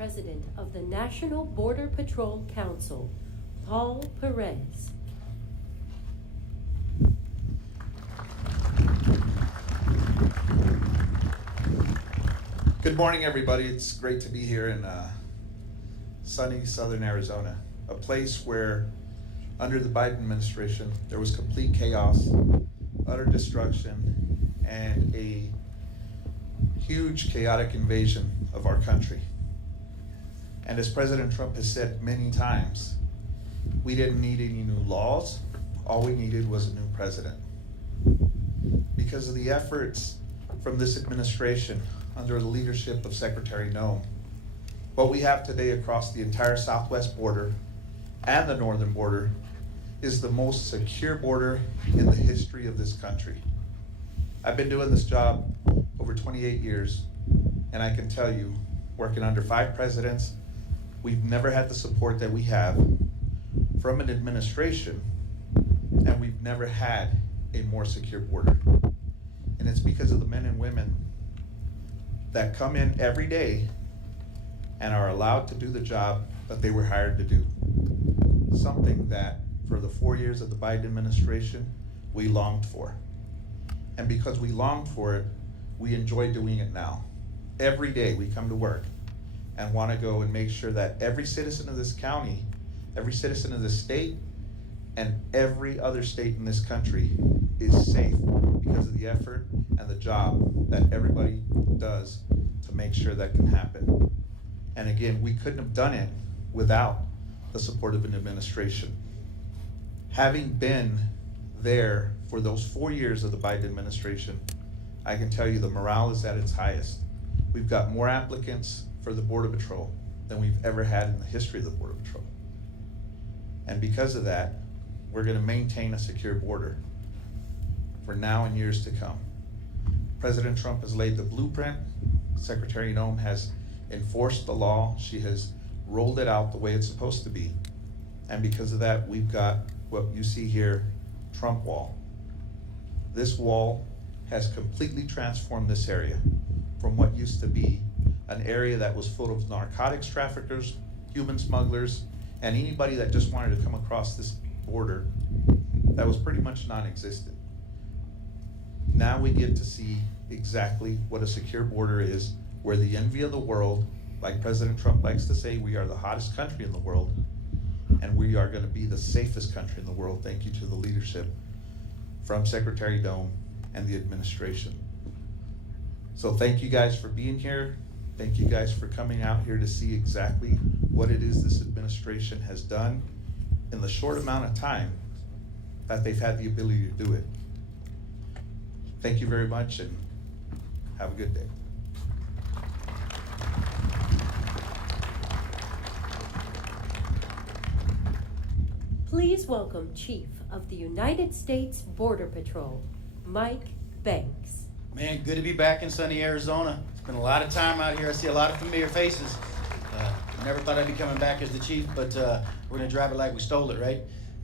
President of the National Border Patrol Council, Paul Perez. Good morning, everybody. It's great to be here in sunny southern Arizona, a place where under the Biden administration there was complete chaos, utter destruction, and a huge chaotic invasion of our country. And as President Trump has said many times, we didn't need any new laws. All we needed was a new president. Because of the efforts from this administration under the leadership of Secretary Noem, what we have today across the entire southwest border and the northern border is the most secure border in the history of this country. I've been doing this job over 28 years, and I can tell you, working under 5 presidents, we've never had the support that we have from an administration, and we've never had a more secure border. And it's because of the men and women that come in every day and are allowed to do the job that they were hired to do. Something that for the 4 years of the Biden administration, we longed for. And because we longed for it, we enjoy doing it now. Every day we come to work and want to go and make sure that every citizen of this county, every citizen of this state, and every other state in this country is safe because of the effort and the job that everybody does to make sure that can happen. And again, we couldn't have done it without the support of an administration. Having been there for those 4 years of the Biden administration, I can tell you the morale is at its highest. We've got more applicants for the Border Patrol than we've ever had in the history of the Border Patrol. And because of that, we're going to maintain a secure border for now and years to come. President Trump has laid the blueprint. Secretary Noem has enforced the law. She has rolled it out the way it's supposed to be. And because of that, we've got what you see here, Trump Wall. This wall has completely transformed this area from what used to be an area that was full of narcotics traffickers, human smugglers, and anybody that just wanted to come across this border that was pretty much non-existent. Now we get to see exactly what a secure border is, where the envy of the world, like President Trump likes to say, we are the hottest country in the world, and we are going to be the safest country in the world, thank you to the leadership from Secretary Noem and the administration. So thank you guys for being here. Thank you guys for coming out here to see exactly what it is this administration has done in the short amount of time that they've had the ability to do it. Thank you very much, and have a good day. Please welcome Chief of the United States Border Patrol, Mike Banks. Man, good to be back in sunny Arizona. It's been a lot of time out here. I see a lot of familiar faces. Never thought I'd be coming back as the chief, but we're going to drive it like we stole it, right?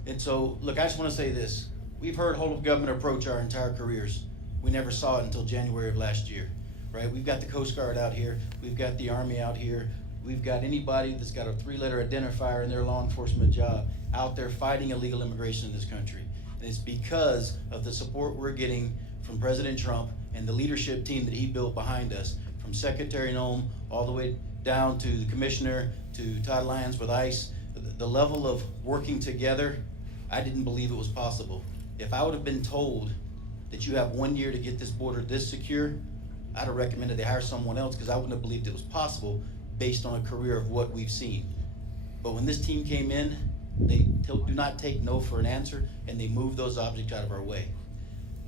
And so, look, I just want to say this. We've heard whole of government approach our entire careers. We never saw it until January of last year, right? We've got the Coast Guard out here. We've got the Army out here. We've got anybody that's got a 3-letter identifier in their law enforcement job out there fighting illegal immigration in this country. And it's because of the support we're getting from President Trump and the leadership team that he built behind us, from Secretary Noem all the way down to the Commissioner, to Todd Lyons with ICE. The level of working together, I didn't believe it was possible. If I would have been told that you have 1 year to get this border this secure, I'd have recommended they hire someone else, because I wouldn't have believed it was possible based on a career of what we've seen. But when this team came in, they do not take no for an answer, and they move those objects out of our way.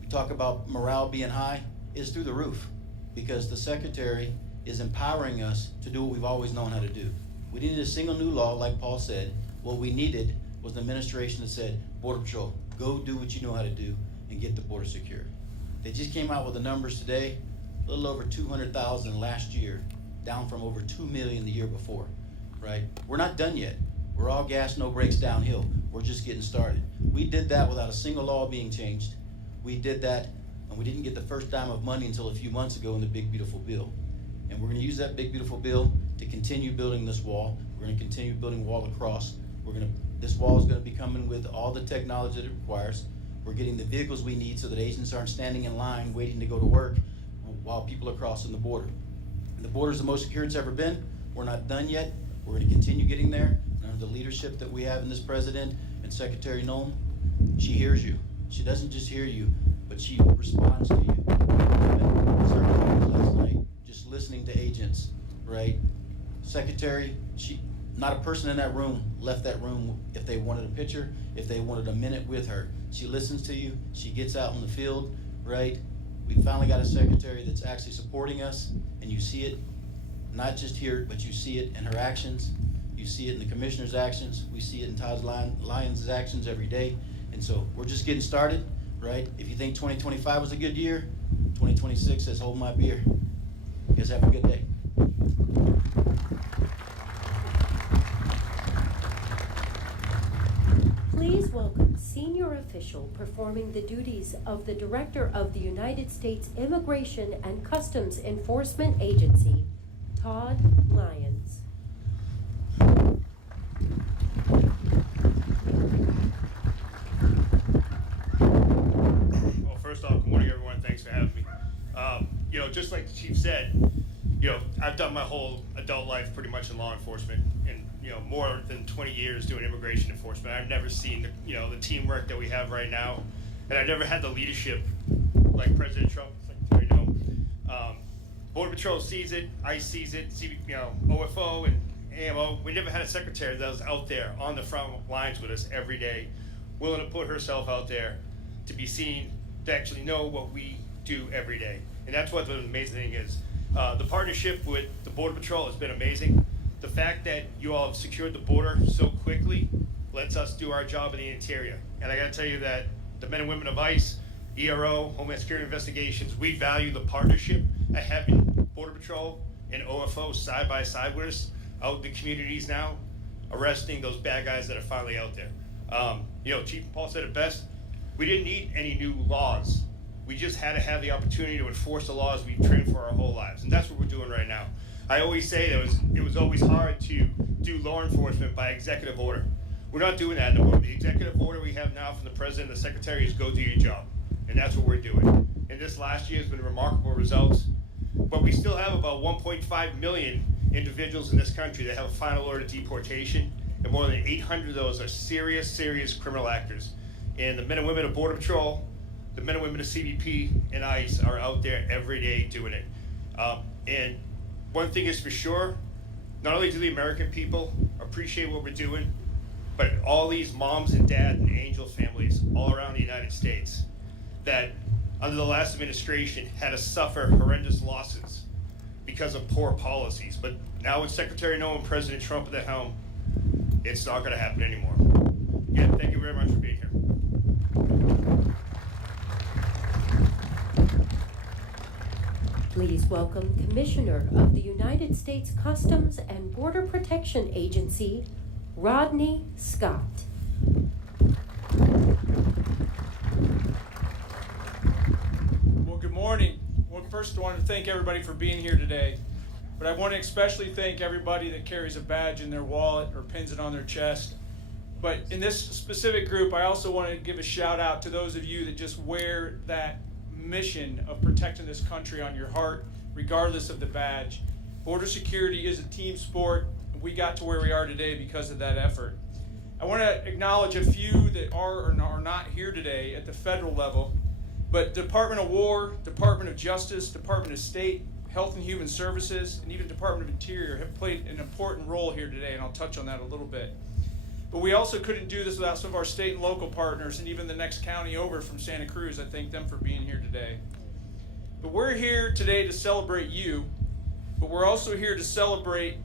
We talk about morale being high, it's through the roof, because the Secretary is empowering us to do what we've always known how to do. We didn't need a single new law, like Paul said. What we needed was an administration that said, Border Patrol, go do what you know how to do and get the border secure. They just came out with the numbers today, a little over 200,000 last year, down from over 2 million the year before, right? We're not done yet. We're all gas, no brakes downhill. We're just getting started. We did that without a single law being changed. We did that, and we didn't get the first dime of money until a few months ago in the big, beautiful bill. And we're gonna use that big, beautiful bill to continue building this wall. We're gonna continue building wall across. This wall is gonna be coming with all the technology that it requires. We're getting the vehicles we need so that agents aren't standing in line waiting to go to work while people are crossing the border. And the border is the most secure it's ever been. We're not done yet. We're gonna continue getting there. And under the leadership that we have in this president and Secretary Noem, she hears you. She doesn't just hear you, but she responds to you. Last night, just listening to agents, right? Secretary, not a person in that room left that room if they wanted a picture, if they wanted a minute with her. She listens to you, she gets out in the field, right? We finally got a secretary that's actually supporting us, and you see it, not just here, but you see it in her actions, you see it in the commissioner's actions, we see it in Todd Lyons' actions every day. And so we're just getting started, right? If you think 2025 was a good year, 2026 says hold my beer. You guys have a good day. Please welcome senior official performing the duties of the Director of the United States Immigration and Customs Enforcement Agency, Todd Lyons. Well, first off, good morning, everyone. Thanks for having me. Just like the chief said, I've done my whole adult life pretty much in law enforcement, and more than 20 years doing immigration enforcement. I've never seen the teamwork that we have right now, and I never had the leadership like President Trump, Secretary Noem. Border Patrol sees it, ICE sees it, OFO and AMO. We never had a secretary that was out there on the front lines with us every day, willing to put herself out there to be seen, to actually know what we do every day. And that's what the amazing thing is. The partnership with the Border Patrol has been amazing. The fact that you all have secured the border so quickly lets us do our job in the interior. And I gotta tell you that the men and women of ICE, ERO, Homeland Security Investigations, we value the partnership of having Border Patrol and OFO side by side with us out in the communities now, arresting those bad guys that are finally out there. Chief Paul said it best. We didn't need any new laws. We just had to have the opportunity to enforce the laws we've trained for our whole lives, and that's what we're doing right now. I always say that it was always hard to do law enforcement by executive order. We're not doing that anymore. The executive order we have now from the president and the secretary is go do your job, and that's what we're doing. And this last year has been remarkable results, but we still have about 1.5 million individuals in this country that have a final order of deportation, and more than 800 of those are serious criminal actors. And the men and women of Border Patrol, the men and women of CBP and ICE are out there every day doing it. And one thing is for sure, not only do the American people appreciate what we're doing, but all these moms and dads and angel families all around the United States that under the last administration had to suffer horrendous losses because of poor policies. But now with Secretary Noem and President Trump at the helm, it's not gonna happen anymore. Again, thank you very much for being here. Please welcome Commissioner of the United States Customs and Border Protection Agency, Rodney Scott. Well, good morning. Well, first I want to thank everybody for being here today, but I want to especially thank everybody that carries a badge in their wallet or pins it on their chest. But in this specific group, I also want to give a shout out to those of you that just wear that mission of protecting this country on your heart, regardless of the badge. Border security is a team sport. We got to where we are today because of that effort. I want to acknowledge a few that are or are not here today at the federal level, but Department of War, Department of Justice, Department of State, Health and Human Services, and even Department of Interior have played an important role here today, and I'll touch on that a little bit. But we also couldn't do this without some of our state and local partners, and even the next county over from Santa Cruz. I thank them for being here today. But we're here today to celebrate you, but we're also here to celebrate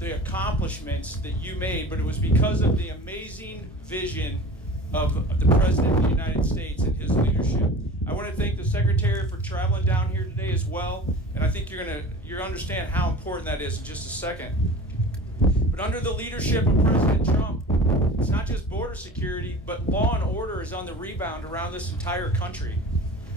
the accomplishments that you made, but it was because of the amazing vision of the President of the United States and his leadership. I want to thank the Secretary for traveling down here today as well, and I think you're understand how important that is in just a second. But under the leadership of President Trump, it's not just border security, but law and order is on the rebound around this entire country.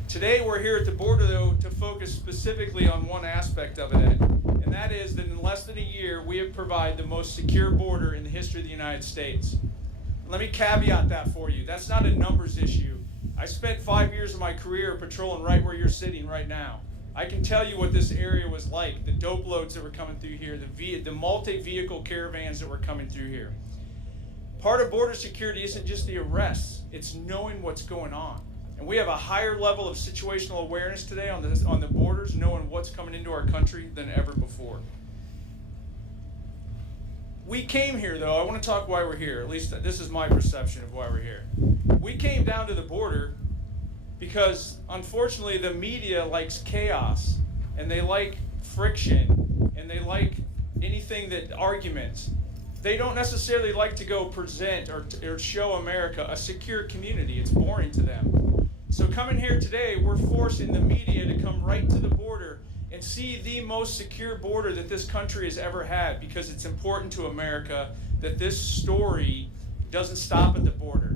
Today we're here at the border, though, to focus specifically on one aspect of it, and and that is that in less than a year, we have provided the most secure border in the history of the United States. Let me caveat that for you. That's not a numbers issue. I spent 5 years of my career patrolling right where you're sitting right now. I can tell you what this area was like, the dope loads that were coming through here, the multi-vehicle caravans that were coming through here. Part of border security isn't just the arrests, it's knowing what's going on. And we have a higher level of situational awareness today on the borders, knowing what's coming into our country than ever before. We came here, though, I want to talk why we're here. At least this is my perception of why we're here. We came down to the border because, unfortunately, the media likes chaos, and they like friction, and they like anything that arguments. They don't necessarily like to go present or show America a secure community. It's boring to them. So coming here today, we're forcing the media to come right to the border and see the most secure border that this country has ever had, because it's important to America that this story doesn't stop at the border.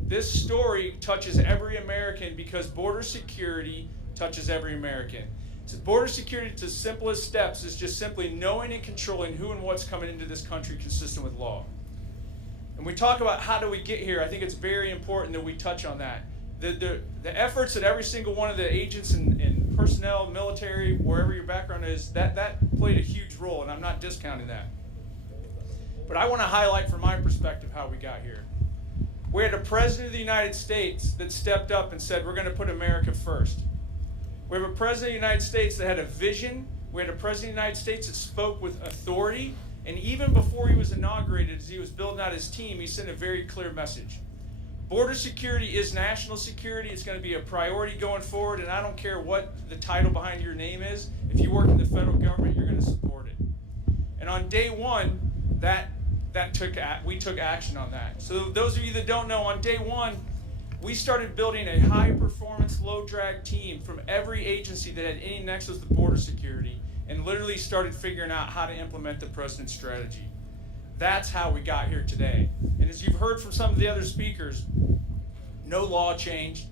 This story touches every American because border security touches every American. So border security, to simplest steps, is just simply knowing and controlling who and what's coming into this country consistent with law. And we talk about how do we get here, I think it's very important that we touch on that. The efforts that every single one of the agents and personnel, military, wherever your background is, that played a huge role, and I'm not discounting that. But I want to highlight from my perspective how we got here. We had a president of the United States that stepped up and said, we're going to put America first. We have a president of the United States that had a vision. We had a president of the United States that spoke with authority. And even before he was inaugurated, as he was building out his team, he sent a very clear message. Border security is national security. It's going to be a priority going forward, and I don't care what the title behind your name is. If you work in the federal government, you're going to support it. And on day one, we took action on that. So those of you that don't know, on day one, we started building a high-performance, low-drag team from every agency that had any nexus with border security, and literally started figuring out how to implement the president's strategy. That's how we got here today. And as you've heard from some of the other speakers, no law changed.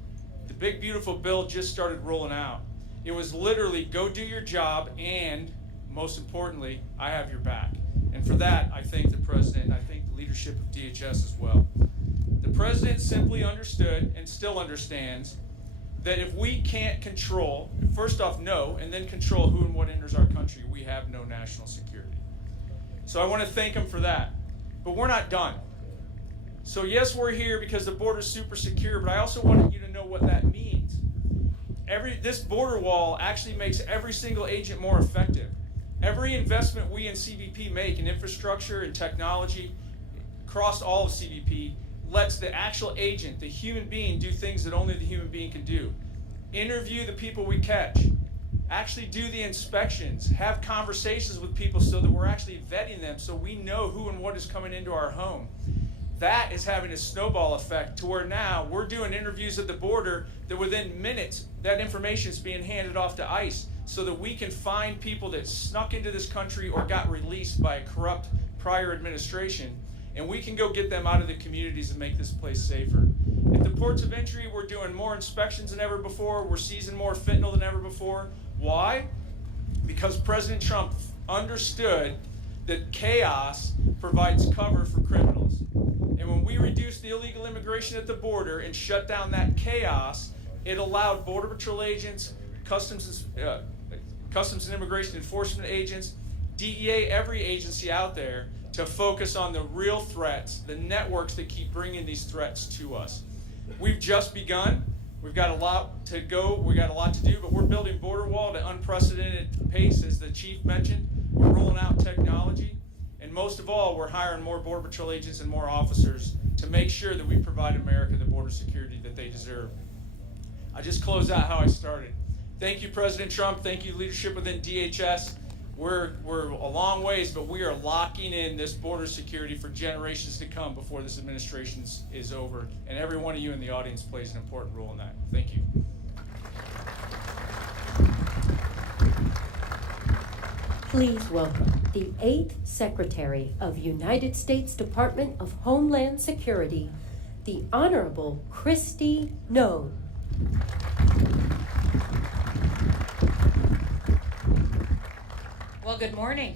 The big, beautiful bill just started rolling out. It was literally, go do your job, and most importantly, I have your back. And for that, I thank the president, and I thank the leadership of DHS as well. The president simply understood, and still understands, that if we can't control, first off know, and then control who and what enters our country, we have no national security. So I want to thank him for that. But we're not done. So yes, we're here because the border is super secure, but I also wanted you to know what that means. This border wall actually makes every single agent more effective. Every investment we in CBP make in infrastructure and technology across all of CBP lets the actual agent, the human being, do things that only the human being can do. Interview the people we catch. Actually do the inspections. Have conversations with people so that we're actually vetting them so we know who and what is coming into our home. That is having a snowball effect to where now we're doing interviews at the border that within minutes that information is being handed off to ICE so that we can find people that snuck into this country or got released by a corrupt prior administration, and we can go get them out of the communities and make this place safer. At the ports of entry, we're doing more inspections than ever before. We're seizing more fentanyl than ever before. Why? Because President Trump understood that chaos provides cover for criminals. And when we reduced the illegal immigration at the border and shut down that chaos, it allowed Border Patrol agents, Customs and Immigration Enforcement agents, DEA, every agency out there, to focus on the real threats, the networks that keep bringing these threats to us. We've just begun. We've got a lot to go. We've got a lot to do, but we're building border wall at an unprecedented pace, as the chief mentioned. We're rolling out technology. And most of all, we're hiring more Border Patrol agents and more officers to make sure that we provide America the border security that they deserve. I just close out how I started. Thank you, President Trump. Thank you, leadership within DHS. We're a long ways, but we are locking in this border security for generations to come before this administration is over. And every one of you in the audience plays an important role in that. Thank you. Please welcome the 8th Secretary of United States Department of Homeland Security, the Honorable Kristi Noem. Well, good morning.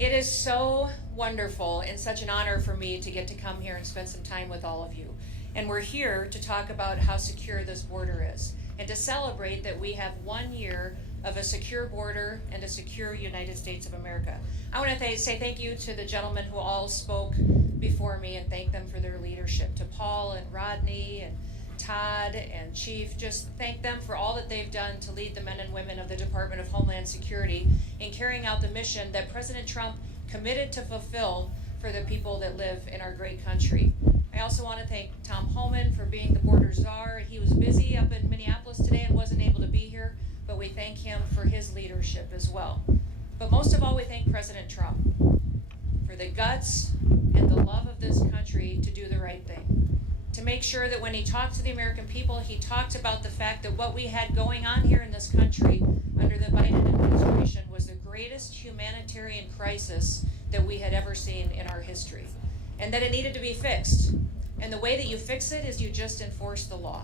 It is so wonderful and such an honor for me to get to come here and spend some time with all of you. And we're here to talk about how secure this border is and to celebrate that we have 1 year of a secure border and a secure United States of America. I want to say thank you to the gentlemen who all spoke before me and thank them for their leadership. To Paul and Rodney and Todd and Chief, just thank them for all that they've done to lead the men and women of the Department of Homeland Security in carrying out the mission that President Trump committed to fulfill for the people that live in our great country. I also want to thank Tom Homan for being the border czar. He was busy up in Minneapolis today and wasn't able to be here, but we thank him for his leadership as well. But most of all, we thank President Trump for the guts and the love of this country to do the right thing. To make sure that when he talked to the American people, he talked about the fact that what we had going on here in this country under the Biden administration was the greatest humanitarian crisis that we had ever seen in our history, and that it needed to be fixed. And the way that you fix it is you just enforce the law.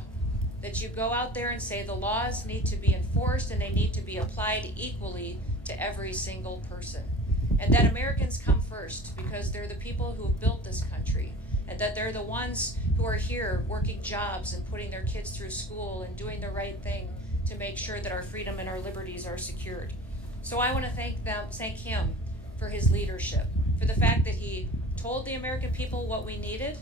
That you go out there and say the laws need to be enforced and they need to be applied equally to every single person. And that Americans come first because they're the people who have built this country, and that they're the ones who are here working jobs and putting their kids through school and doing the right thing to make sure that our freedom and our liberties are secured. So I want to thank him for his leadership, for the fact that he told the American people what we needed.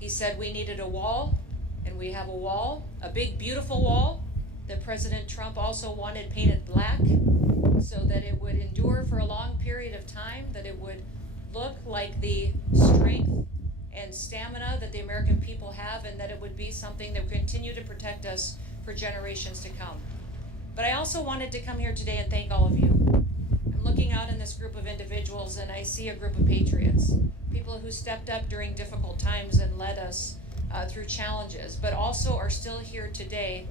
He said we needed a wall, and we have a wall, a big, beautiful wall that President Trump also wanted painted black so that it would endure for a long period of time, that it would look like the strength and stamina that the American people have, and that it would be something that would continue to protect us for generations to come. But I also wanted to come here today and thank all of you. I'm looking out in this group of individuals and I see a group of patriots, people who stepped up during difficult times and led us through challenges, but also are still here today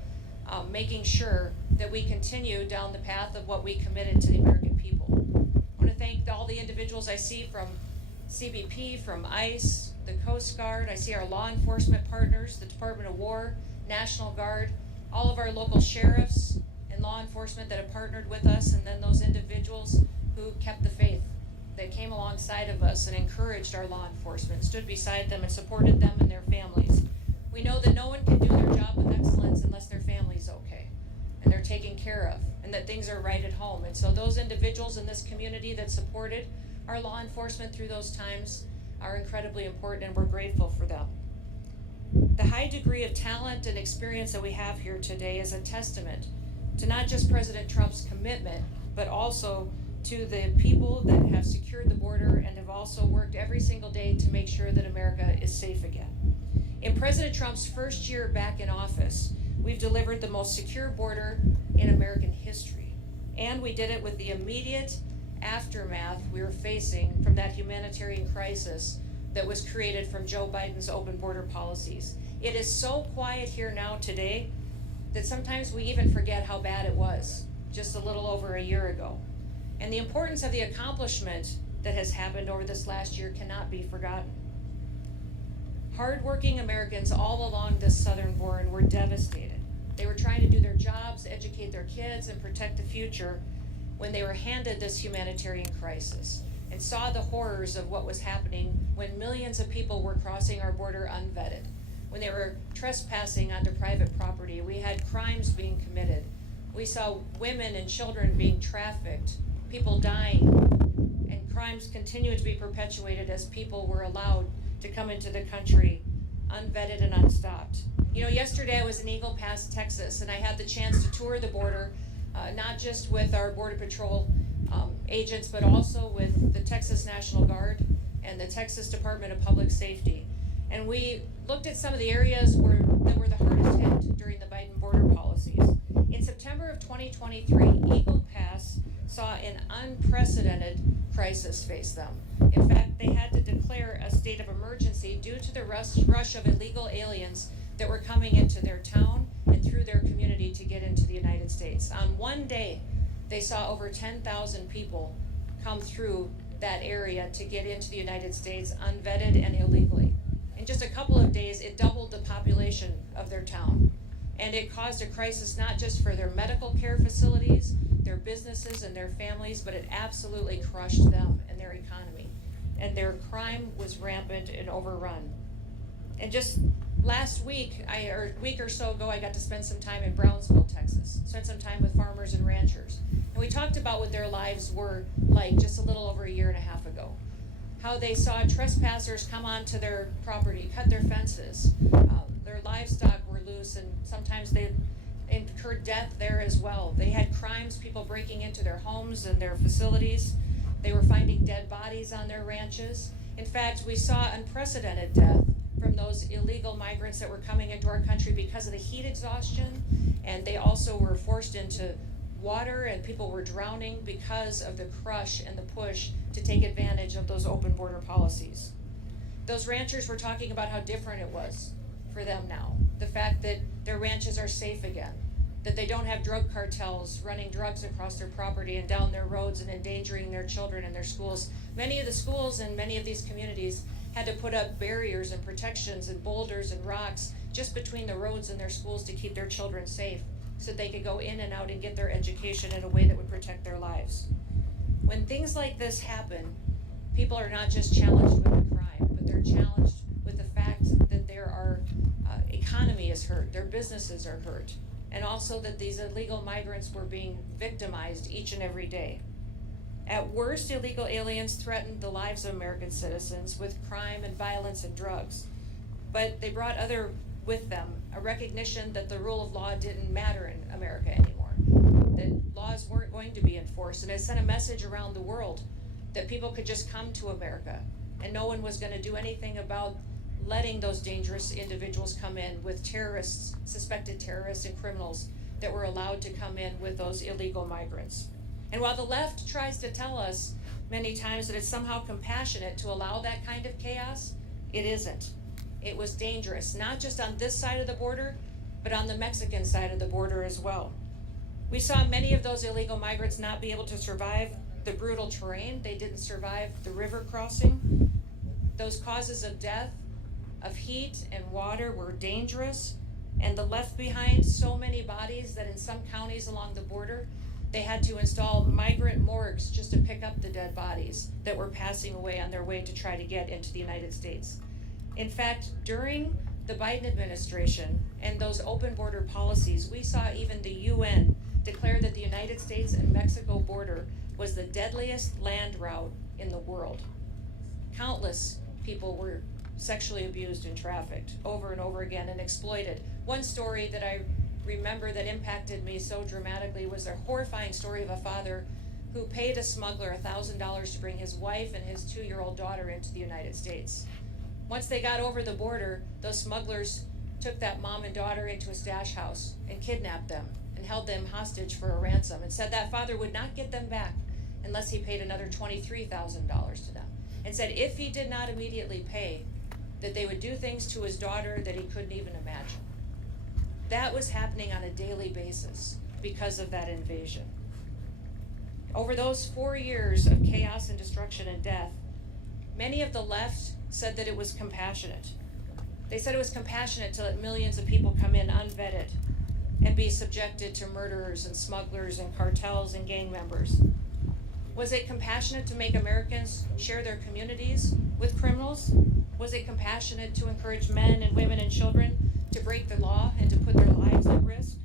making sure that we continue down the path of what we committed to the American people. I want to thank all the individuals I see from CBP, from ICE, the Coast Guard. I see our law enforcement partners, the Department of War, National Guard, all of our local sheriffs and law enforcement that have partnered with us, and then those individuals who kept the faith, that came alongside of us and encouraged our law enforcement, stood beside them and supported them and their families. We know that no one can do their job with excellence unless their family's okay and they're taken care of and that things are right at home. And so those individuals in this community that supported our law enforcement through those times are incredibly important, and we're grateful for them. The high degree of talent and experience that we have here today is a testament to not just President Trump's commitment, but also to the people that have secured the border and have also worked every single day to make sure that America is safe again. In President Trump's first year back in office, we've delivered the most secure border in American history. And we did it with the immediate aftermath we were facing from that humanitarian crisis that was created from Joe Biden's open border policies. It is so quiet here now today that sometimes we even forget how bad it was just a little over a year ago. And the importance of the accomplishment that has happened over this last year cannot be forgotten. Hardworking Americans all along this southern border were devastated. They were trying to do their jobs, educate their kids, and protect the future when they were handed this humanitarian crisis and saw the horrors of what was happening when millions of people were crossing our border unvetted, when they were trespassing onto private property. We had crimes being committed. We saw women and children being trafficked, people dying, and crimes continued to be perpetuated as people were allowed to come into the country unvetted and unstopped. You know, yesterday I was in Eagle Pass, Texas, and I had the chance to tour the border, not just with our Border Patrol agents, but also with the Texas National Guard and the Texas Department of Public Safety. And we looked at some of the areas that were the hardest hit during the Biden border policies. In September of 2023, Eagle Pass saw an unprecedented crisis face them. In fact, they had to declare a state of emergency due to the rush of illegal aliens that were coming into their town and through their community to get into the United States. On one day, they saw over 10,000 people come through that area to get into the United States unvetted and illegally. In just a couple of days, it doubled the population of their town. And it caused a crisis not just for their medical care facilities, their businesses and their families, but it absolutely crushed them and their economy. And their crime was rampant and overrun. And just last week, or a week or so ago, I got to spend some time in Brownsville, Texas. Spent some time with farmers and ranchers. And we talked about what their lives were like just a little over a year and a half ago. How they saw trespassers come onto their property, cut their fences. Their livestock were loose, and sometimes they incurred death there as well. They had crimes, people breaking into their homes and their facilities. They were finding dead bodies on their ranches. In fact, we saw unprecedented death from those illegal migrants that were coming into our country because of the heat exhaustion, and they also were forced into water, and people were drowning because of the crush and the push to take advantage of those open border policies. Those ranchers were talking about how different it was for them now. The fact that their ranches are safe again, that they don't have drug cartels running drugs across their property and down their roads and endangering their children and their schools. Many of the schools in many of these communities had to put up barriers and protections and boulders and rocks just between the roads and their schools to keep their children safe, so they could go in and out and get their education in a way that would protect their lives. When things like this happen, people are not just challenged with the crime, but they're challenged with the fact that their economy is hurt, their businesses are hurt, and also that these illegal migrants were being victimized each and every day. At worst, illegal aliens threatened the lives of American citizens with crime and violence and drugs, but they brought with them a recognition that the rule of law didn't matter in America anymore, that laws weren't going to be enforced, and it sent a message around the world that people could just come to America and no one was going to do anything about letting those dangerous individuals come in with terrorists, suspected terrorists and criminals that were allowed to come in with those illegal migrants. And while the left tries to tell us many times that it's somehow compassionate to allow that kind of chaos, it isn't. It was dangerous, not just on this side of the border, but on the Mexican side of the border as well. We saw many of those illegal migrants not be able to survive the brutal terrain. They didn't survive the river crossing. Those causes of death, of heat and water, were dangerous, and the left behind so many bodies that in some counties along the border, they had to install migrant morgues just to pick up the dead bodies that were passing away on their way to try to get into the United States. In fact, during the Biden administration and those open border policies, we saw even the UN declare that the United States and Mexico border was the deadliest land route in the world. Countless people were sexually abused and trafficked over and over again and exploited. One story that I remember that impacted me so dramatically was a horrifying story of a father who paid a smuggler $1,000 to bring his wife and his 2-year-old daughter into the United States. Once they got over the border, those smugglers took that mom and daughter into a stash house and kidnapped them and held them hostage for a ransom, and said that father would not get them back unless he paid another $23,000 to them, and said if he did not immediately pay, that they would do things to his daughter that he couldn't even imagine. That was happening on a daily basis because of that invasion. Over those 4 years of chaos and destruction and death, many of the left said that it was compassionate. They said it was compassionate to let millions of people come in unvetted and be subjected to murderers and smugglers and cartels and gang members. Was it compassionate to make Americans share their communities with criminals? Was it compassionate to encourage men and women and children to break the law and to put their lives at risk,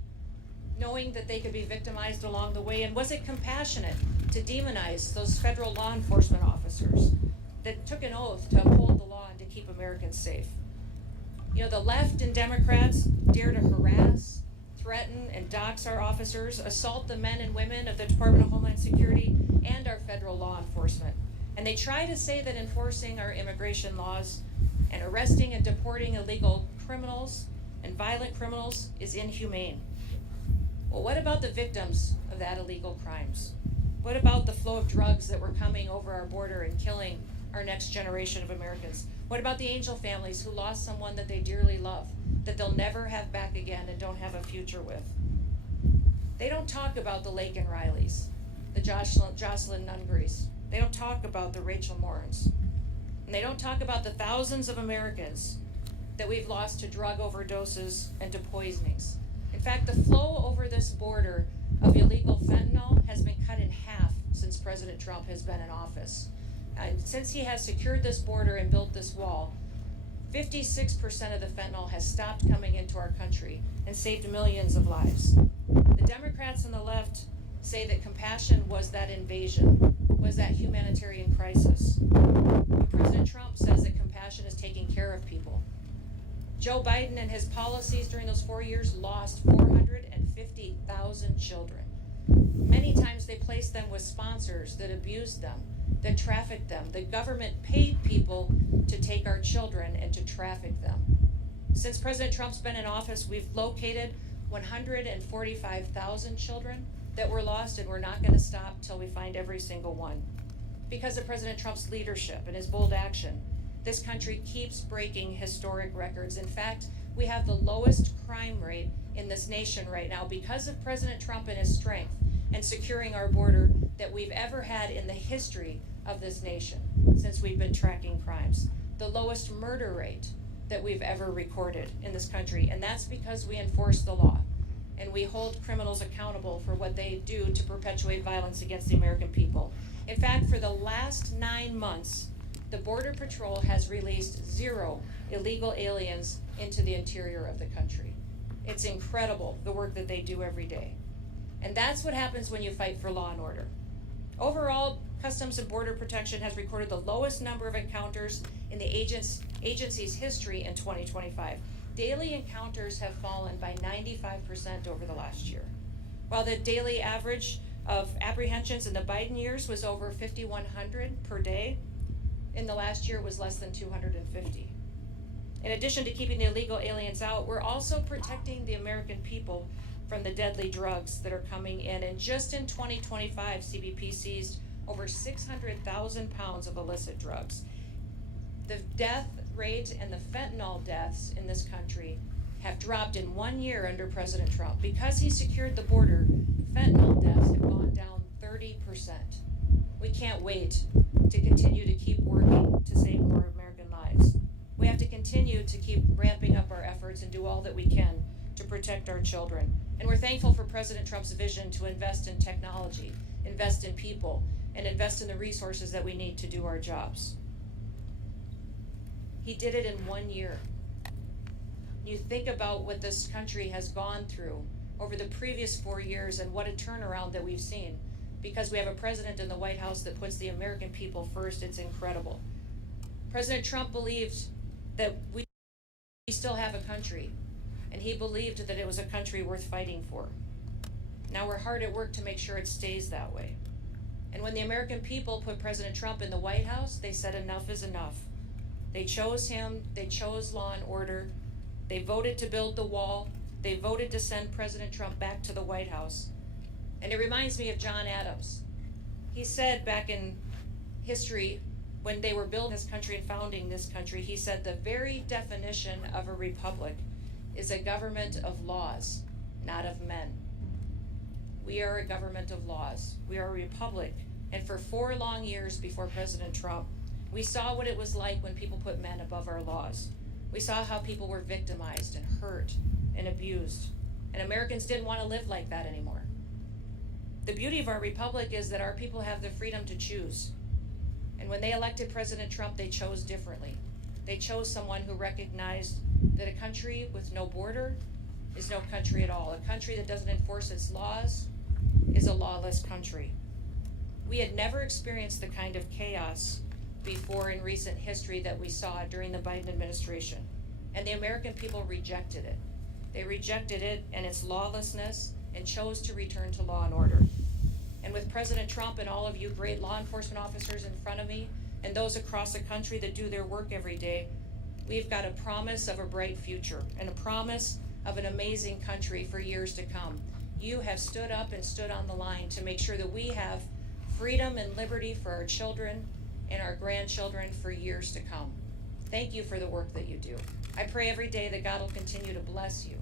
knowing that they could be victimized along the way? And was it compassionate to demonize those federal law enforcement officers that took an oath to uphold the law and to keep Americans safe? You know, the left and Democrats dare to harass, threaten, and dox our officers, assault the men and women of the Department of Homeland Security and our federal law enforcement. And they try to say that enforcing our immigration laws and arresting and deporting illegal criminals and violent criminals is inhumane. Well, what about the victims of that illegal crimes? What about the flow of drugs that were coming over our border and killing our next generation of Americans? What about the Angel families who lost someone that they dearly love, that they'll never have back again and don't have a future with? They don't talk about the Laken Rileys, the Jocelyn Nunberrys. They don't talk about the Rachel Morans. And they don't talk about the thousands of Americans that we've lost to drug overdoses and to poisonings. In fact, the flow over this border of illegal fentanyl has been cut in half since President Trump has been in office. And since he has secured this border and built this wall, 56% of the fentanyl has stopped coming into our country and saved millions of lives. The Democrats on the left say that compassion was that invasion, was that humanitarian crisis. But President Trump says that compassion is taking care of people. Joe Biden and his policies during those 4 years lost 450,000 children. Many times they placed them with sponsors that abused them, that trafficked them. The government paid people to take our children and to traffic them. Since President Trump's been in office, we've located 145,000 children that were lost, and we're not going to stop till we find every single one. Because of President Trump's leadership and his bold action, this country keeps breaking historic records. In fact, we have the lowest crime rate in this nation right now because of President Trump and his strength and securing our border that we've ever had in the history of this nation since we've been tracking crimes. The lowest murder rate that we've ever recorded in this country, and that's because we enforce the law and we hold criminals accountable for what they do to perpetuate violence against the American people. In fact, for the last 9 months, the Border Patrol has released 0 illegal aliens into the interior of the country. It's incredible the work that they do every day. And that's what happens when you fight for law and order. Overall, Customs and Border Protection has recorded the lowest number of encounters in the agency's history in 2025. Daily encounters have fallen by 95% over the last year. While the daily average of apprehensions in the Biden years was over 5,100 per day, in the last year was less than 250. In addition to keeping the illegal aliens out, we're also protecting the American people from the deadly drugs that are coming in. And just in 2025, CBP seized over 600,000 pounds of illicit drugs. The death rate and the fentanyl deaths in this country have dropped in 1 year under President Trump. Because he secured the border, fentanyl deaths have gone down 30%. We can't wait to continue to keep working to save more American lives. We have to continue to keep ramping up our efforts and do all that we can to protect our children. And we're thankful for President Trump's vision to invest in technology, invest in people, and invest in the resources that we need to do our jobs. He did it in 1 year. You think about what this country has gone through over the previous 4 years and what a turnaround that we've seen. Because we have a president in the White House that puts the American people first, it's incredible. President Trump believed that we still have a country, and he believed that it was a country worth fighting for. Now we're hard at work to make sure it stays that way. And when the American people put President Trump in the White House, they said enough is enough. They chose him, they chose law and order, they voted to build the wall, they voted to send President Trump back to the White House. And it reminds me of John Adams. He said back in history, when they were building this country and founding this country, he said the very definition of a republic is a government of laws, not of men. We are a government of laws. We are a republic. And for 4 long years before President Trump, we saw what it was like when people put men above our laws. We saw how people were victimized and hurt and abused. And Americans didn't want to live like that anymore. The beauty of our republic is that our people have the freedom to choose. And when they elected President Trump, they chose differently. They chose someone who recognized that a country with no border is no country at all. A country that doesn't enforce its laws is a lawless country. We had never experienced the kind of chaos before in recent history that we saw during the Biden administration. And the American people rejected it. They rejected it and its lawlessness and chose to return to law and order. And with President Trump and all of you great law enforcement officers in front of me and those across the country that do their work every day, we've got a promise of a bright future and a promise of an amazing country for years to come. You have stood up and stood on the line to make sure that we have freedom and liberty for our children and our grandchildren for years to come. Thank you for the work that you do. I pray every day that God will continue to bless you.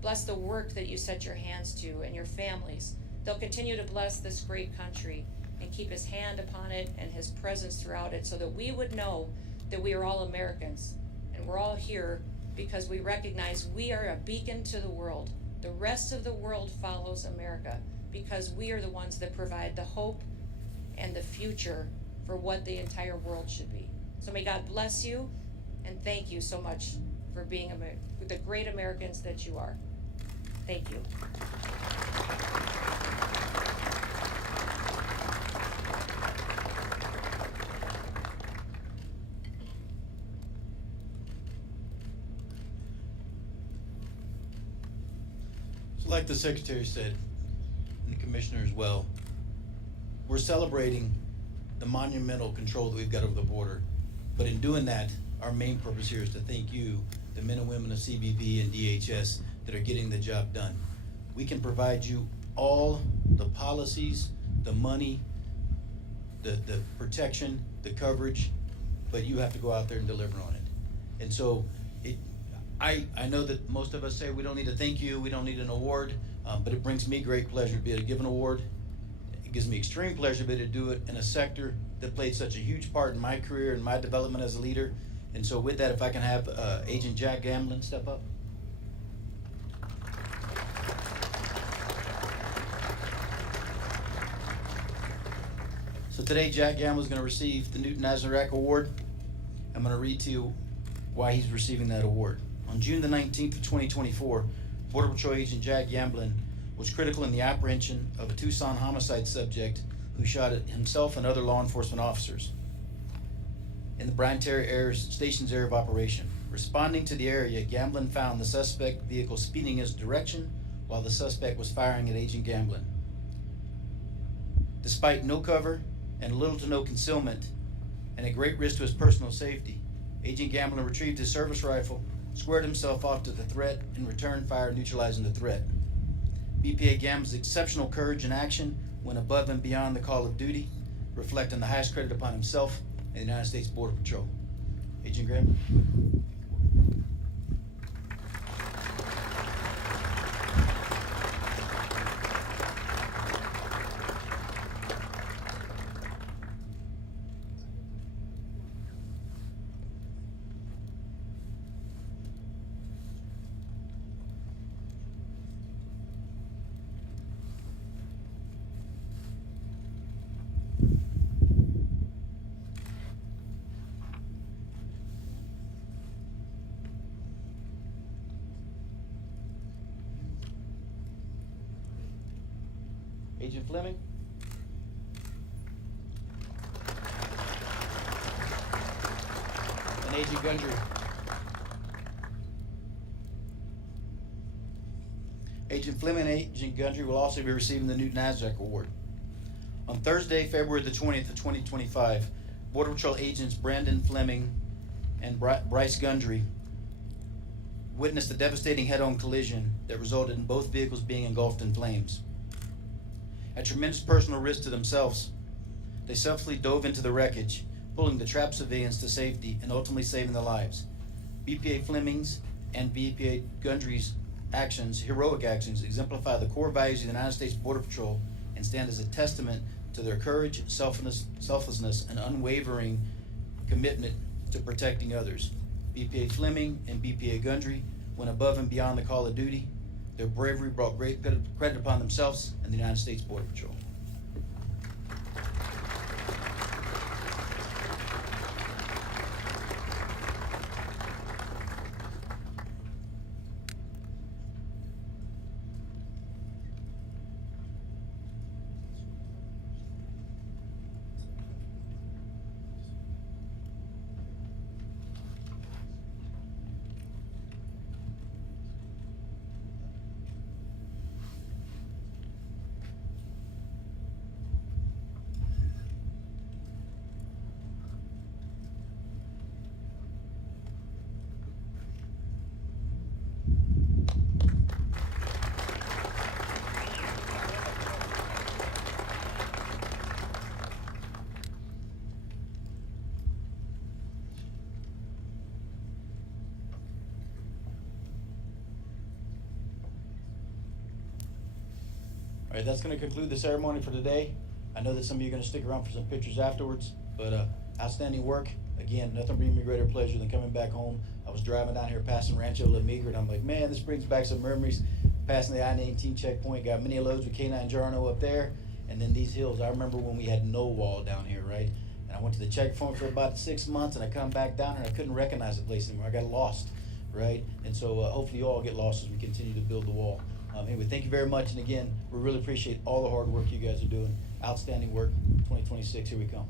Bless the work that you set your hands to and your families. They'll continue to bless this great country and keep his hand upon it and his presence throughout it so that we would know that we are all Americans and we're all here because we recognize we are a beacon to the world. The rest of the world follows America. because we are the ones that provide the hope and the future for what the entire world should be. So may God bless you, and thank you so much for being the great Americans that you are. Thank you. So like the Secretary said, and the Commissioner as well, we're celebrating the monumental control that we've got over the border. But in doing that, our main purpose here is to thank you, the men and women of CBP and DHS that are getting the job done. We can provide you all the policies, the money, the protection, the coverage, but you have to go out there and deliver on it. And so I know that most of us say we don't need to thank you, we don't need an award, but it brings me great pleasure to be able to give an award. It gives me extreme pleasure to be able to do it in a sector that played such a huge part in my career and my development as a leader. And so with that, if I can have Agent Jack Gamblin step up. So today, Jack Gamblin is going to receive the Newton Azarack Award. I'm going to read to you why he's receiving that award. On June the 19th of 2024, Border Patrol Agent Jack Gamblin was critical in the apprehension of a Tucson homicide subject who shot at himself and other law enforcement officers in the Bryan Terry Air Station's area of operation. Responding to the area, Gamblin found the suspect vehicle speeding in his direction while the suspect was firing at Agent Gamblin. Despite no cover and little to no concealment and at great risk to his personal safety, Agent Gamblin retrieved his service rifle, squared himself off to the threat, and returned fire, neutralizing the threat. BPA Gamblin's exceptional courage and action went above and beyond the call of duty, reflecting the highest credit upon himself and the United States Border Patrol. Agent Gamblin. Agent Fleming. And Agent Gundry. Agent Fleming and Agent Gundry will also be receiving the Newton Azarack Award. On Thursday, February the 20th of 2025, Border Patrol agents Brandon Fleming and Bryce Gundry witnessed a devastating head-on collision that resulted in both vehicles being engulfed in flames. At tremendous personal risk to themselves, they selflessly dove into the wreckage, pulling the trapped civilians to safety and ultimately saving their lives. BPA Fleming's and BPA Gundry's actions, heroic actions, exemplify the core values of the United States Border Patrol and stand as a testament to their courage, selflessness, and unwavering commitment to protecting others. BPA Fleming and BPA Gundry went above and beyond the call of duty. Their bravery brought great credit upon themselves and the United States Border Patrol. All right, that's going to conclude the ceremony for today. I know that some of you are going to stick around for some pictures afterwards, but outstanding work. Again, nothing brings me greater pleasure than coming back home. I was driving down here passing Rancho La Migra, and I'm like, man, this brings back some memories. passing the I-19 checkpoint, got many loads with K9 Jarno up there, and then these hills. I remember when we had no wall down here, right? And I went to the checkpoint for about 6 months, and I come back down and I couldn't recognize the place anymore. I got lost, right? And so hopefully you all get lost as we continue to build the wall. Anyway, thank you very much, and again, we really appreciate all the hard work you guys are doing. Outstanding work. 2026, here we come.